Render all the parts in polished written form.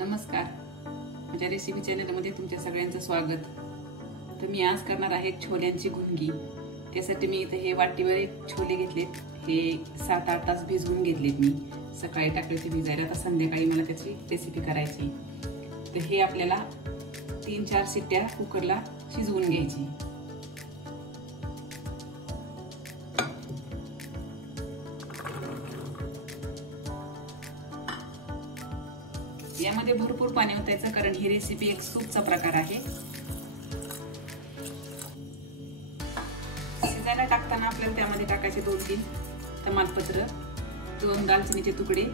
नमस्कार, माझ्या रेसिपी चॅनलमध्ये तुमच्या सगळ्यांचं स्वागत। तर मी आज करणार आहे छोल्यांची घुणगी। त्यासाठी मी इथे हे वाटीवर छोले घेतलेत। हे 7-8 तास भिजवून घेतलेत मी। सकाळी टाकले होते भिजायला, तर संध्याकाळी मला त्याची रेसिपी करायची। तर हे आपल्याला 3-4 शिट्ट्या कुकरला शिजवून घ्यायची। यामध्ये भरपूर पाणी ओतायचं, कारण ही रेसिपी एक सूपचा प्रकार आहे। शिजायला टाकताना आपल्याला त्यामध्ये टाकायचे 2-3 तमालपत्र, 2 दालचिनीचे तुकडे,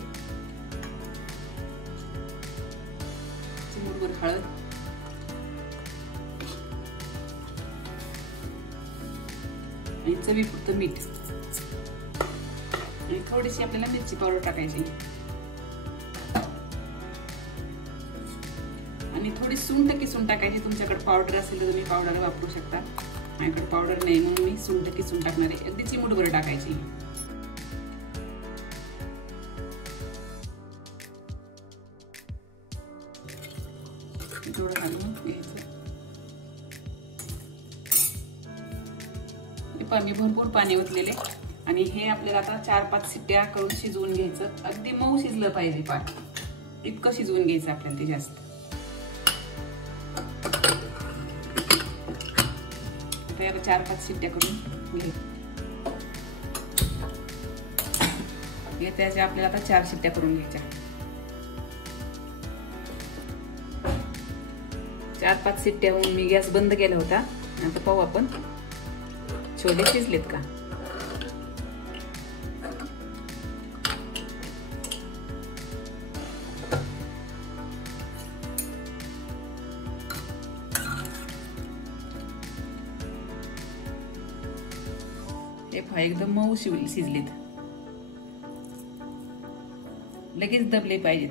चिमूटभर हळद, आणि चवीपुरतं मीठ, आणि थोडीशी आपल्याला मिरची पावडर टाकायची, आणि थोडी सुंठ किसून टाकायची। तुमच्याकडे पावडर असेल तर तुम्ही पावडर वापरू शकता। माझ्याकडे पावडर नाही म्हणून मी सुंठ किसून टाकणार आहे। अगदी चिमूटभर टाकायची। थोडं घालून घ्यायचं। मी भरपूर पाणी ओतलेले, आणि हे आपल्याला आता 4-5 शिट्ट्या करून शिजवून घ्यायचं। अगदी मऊ शिजलं पाहिजे, पाणी इतकं शिजवून घ्यायचं आपल्याला ते जास्त। याला 4-5 शिट्ट्या करून घ्यायच्या। त्याच्या आपल्याला आता 4 शिट्ट्या करून घ्यायच्या। 4-5 शिट्ट्या होऊन मी गॅस बंद केला होता। आता पाहू आपण छोले शिजलेत का। हे एकदम मऊ शिजलेत, लगेच दबले पाहिजेत,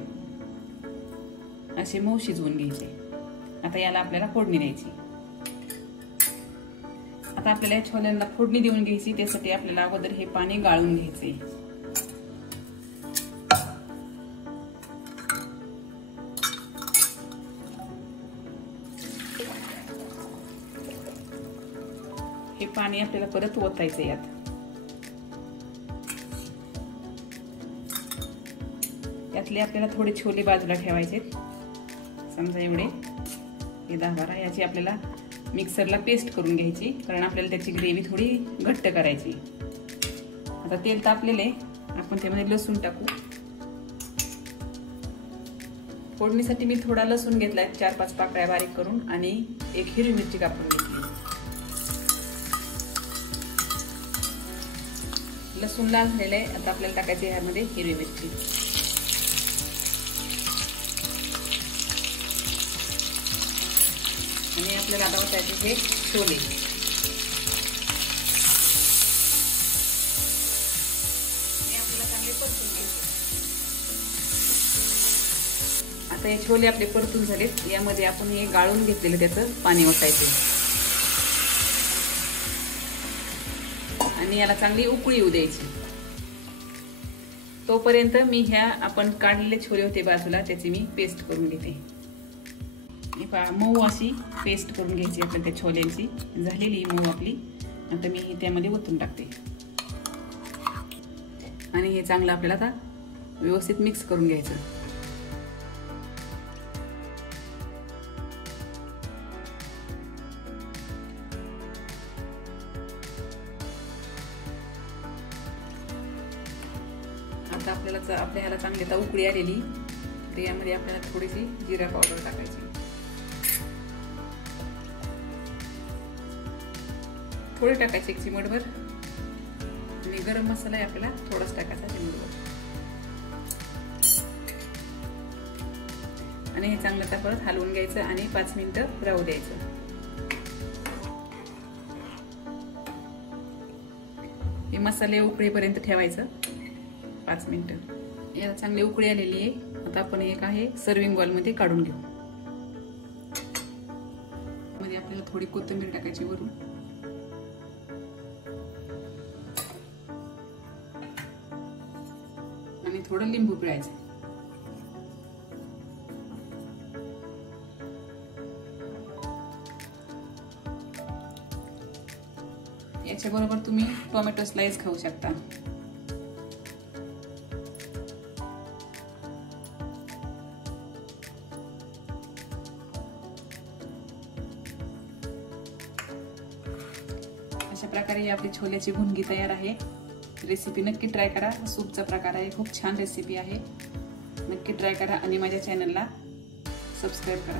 असे मऊ शिजवून घ्यायचे। आता याला आपल्याला फोडणी द्यायची। आता आपल्याला या छोल्यांना फोडणी देऊन घ्यायची। त्यासाठी आपल्याला अगोदर हे पाणी गाळून घ्यायचे। हे पाणी आपल्याला परत ओतायचं यात। यातले आपल्याला थोडे छोले बाजूला ठेवायचे, समजा एवढे, हे 10-12। याची आपल्याला मिक्सरला पेस्ट करून घ्यायची, कारण आपल्याला त्याची ग्रेव्ही थोडी घट्ट करायची। आता तेल तापलेले, आपण त्यामध्ये लसूण टाकू। फोडणीसाठी मी थोडा लसूण घेतलाय, 4-5 पाकळ्या बारीक करून, आणि एक हिरवी मिरची कापून घेतली। लसूण लाल झालेलं आहे। आता आपल्याला टाकायची ह्यामध्ये हिरवी मिरची, आणि आपल्याला आता ओतायचे हे छोले। हे आपल्याला चांगले परतून घ्यायचे। आता हे छोले आपले परतून झालेत। यामध्ये आपण हे गाळून घेतलेलं त्याचं पाणी ओतायचे, आणि याला चांगली उकळी येऊ द्यायची। तोपर्यंत मी ह्या आपण काढलेले छोले होते बाजूला, त्याची मी पेस्ट करून घेते। मऊ अशी पेस्ट करून घ्यायची आपल्याला त्या छोल्यांची। झालेली मऊ आपली। आता मी त्यामध्ये ओतून टाकते, आणि हे चांगलं आपल्याला आता व्यवस्थित मिक्स करून घ्यायचं। आता आपल्या ह्याला चांगली आता उकळी आलेली, तर यामध्ये आपल्याला थोडीशी जिरा पावडर टाकायची, थोडी टाकायची 1 चिमूटभर, आणि गरम मसाला आपल्याला थोडाच टाकायचा, चिमूटभर। आणि हे चांगलं आता परत हलवून घ्यायचं, आणि 5 मिनिटं राहू द्यायचं। हे मसाले उकळीपर्यंत ठेवायचं 5 मिनिटं। याला चांगली उकळी आलेली आहे। आता आपण एक आहे सर्विंग बॉल मध्ये काढून घेऊ। मध्ये आपल्याला थोडी कोथिंबीर टाकायची वरून, आणि थोडं लिंबू पिळायचं। याच्याबरोबर तुम्ही टोमॅटो स्लाइस खाऊ शकता. अशा प्रकारे ही आपली छोल्याची घुणगी तयार आहे. रेसिपी नक्की ट्राय करा. सूपचा प्रकार आहे, खूप छान रेसिपी आहे. नक्की ट्राय करा आणि माझ्या चॅनलला सबस्क्राईब करा.